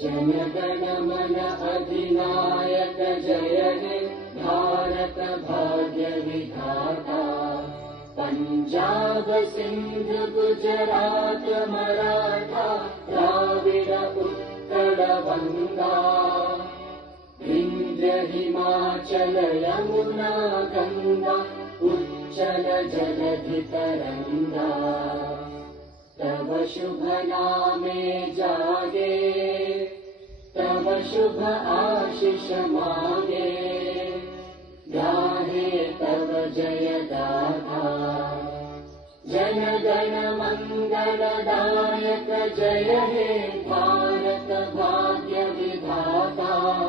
जनगण मन अधिनायक जय हे भारत भाग्य विधाता। पंजाब सिंध गुजरात मराठा द्राविड उत्कल गंगा। विंध्य हिमाचल यमुना गंगा उच्चल जलधि तरंगा। तव शुभ नामे जागे तव शुभ आशीष मागे। गाहे तव जय गाथा जन गण मंगलदायक जय हे भारत भाग्य विधाता।